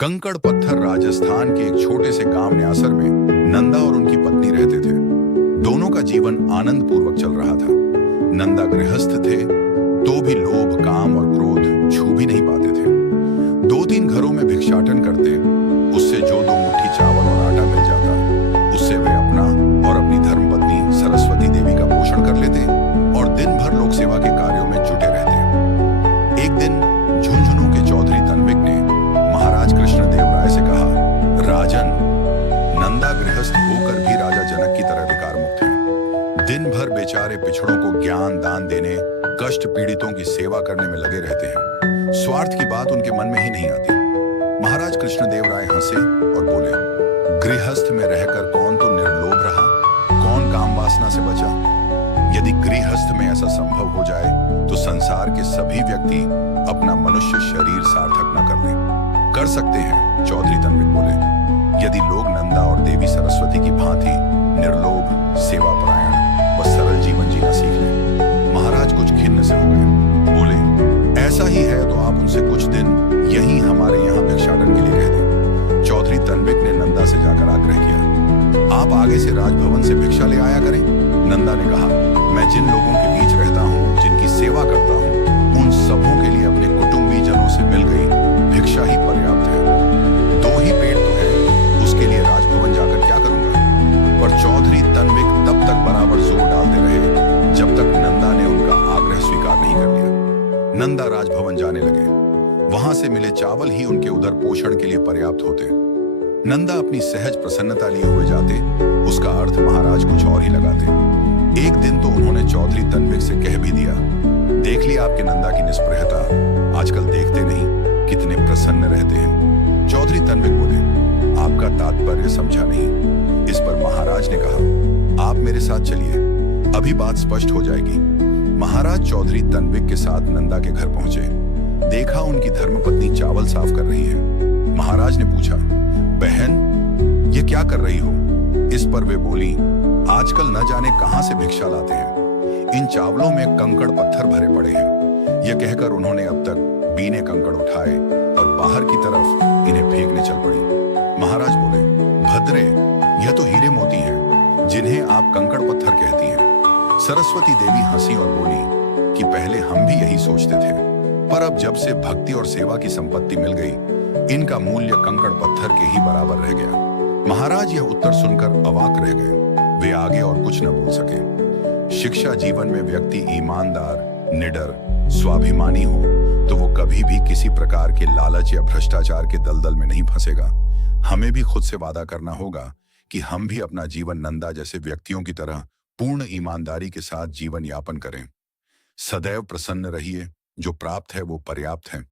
कंकड़ पत्थर राजस्थान के एक छोटे से गांव न्यासर में नंदा और उनकी पत्नी रहते थे। दोनों का जीवन आनंद पूर्वक चल रहा था। नंदा गृहस्थ थे, तो भी लोभ, काम और क्रोध छू भी नहीं पाते थे। 2-3 घरों में भिक्षाटन करते, उससे जो 2 मुट्ठी चावल और आटा मिल जाता, उससे वे अपना और अपनी धर्मपत्नी सरस्वती देवी का पोषण कर लेते और दिन भर लोक सेवा के कार्यों में जुटे रहते। एक दिन झुंझुनू के चौधरी तन्विक ने महाराज कृष्णदेव राय से कहा, राजन, नंदा गृहस्थ होकर भी राजा जनक की तरह विकार मुक्त है। दिन भर बेचारे पिछड़ों को ज्ञान दान देने, कष्ट पीड़ितों की सेवा करने में लगे रहते हैं। स्वार्थ की बात उनके मन में ही नहीं आती। महाराज कृष्णदेव राय हंसे और बोले, गृहस्थ में रहकर कौन तो निर्लोभ रहा, कौन काम वासना से बचा। यदि गृहस्थ में ऐसा संभव हो जाए तो संसार के सभी व्यक्ति अपना मनुष्य शरीर सार्थक न कर लें। कर सकते हैं, चौधरी तन्विक बोले, यदि लोग नंदा और देवी सरस्वती की भांति निर्लोभ, सेवापरायण व सरल जीवन जीना सीख लें। महाराज कुछ खिन्न से हो गए, बोले, ऐसा ही है तो आप उनसे कुछ दिन यहीं हमारे यहाँ भिक्षाटन के लिए रह दें। चौधरी तन्विक ने नंदा से जाकर आग्रह किया, आप आगे से राजभवन से भिक्षा ले आया करें। नंदा ने कहा, मैं जिन लोगों के बीच रहता हूँ, जिनकी सेवा करता हूँ, उन सबों के लिए अपने कुटुंबीजनों से मिल गई भिक्षा ही पर्याप्त है। 2 ही पेट तो है, उसके लिए राजभवन जाकर क्या करूंगा। पर चौधरी तन्विक तब तक बराबर जोर डालते रहे जब तक नंदा ने उनका आग्रह स्वीकार नहीं कर लिया। नंदा राजभवन जाने लगे। वहां से मिले चावल ही उनके उदर पोषण के लिए पर्याप्त होते। नंदा अपनी सहज प्रसन्नता लिए हुए जाते, उसका अर्थ महाराज कुछ और ही लगाते। एक दिन तो उन्होंने चौधरी तन्विक से कह भी दिया, देख ली आपके नंदा की निष्प्रहता, आजकल देखते नहीं कितने प्रसन्न रहते हैं। चौधरी तन्विक बोले, आपका तात्पर्य समझा नहीं। इस पर महाराज ने कहा, आप मेरे साथ चलिए, अभी बात स्पष्ट हो जाएगी। महाराज चौधरी तन्विक के साथ नंदा के घर पहुंचे। देखा उनकी धर्मपत्नी चावल साफ कर रही है। महाराज ने पूछा, बहन, ये क्या कर रही हो। इस पर वे बोली, आजकल न जाने कहां से भिक्षा लाते हैं, इन चावलों में कंकड़ पत्थर भरे पड़े हैं। यह कहकर उन्होंने अब तक बीने कंकड़ उठाए और बाहर की तरफ इन्हें फेंकने चल पड़ी। महाराज बोले, भद्रे, यह तो हीरे मोती हैं, जिन्हें आप कंकड़ पत्थर कहती हैं। सरस्वती देवी हंसी और बोली कि पहले हम भी यही सोचते थे, पर अब जब से भक्ति और सेवा की संपत्ति मिल गई, इनका मूल्य कंकड़ पत्थर के ही बराबर रह गया। महाराज यह उत्तर सुनकर अवाक रह गए। वे आगे और कुछ न बोल सके। शिक्षा जीवन में व्यक्ति ईमानदार, निडर, स्वाभिमानी हो तो वो कभी भी किसी प्रकार के लालच या भ्रष्टाचार के दलदल में नहीं फंसेगा। हमें भी खुद से वादा करना होगा कि हम भी अपना जीवन नंदा जैसे व्यक्तियों की तरह पूर्ण ईमानदारी के साथ जीवन यापन करें। सदैव प्रसन्न रहिए, जो प्राप्त है वो पर्याप्त है।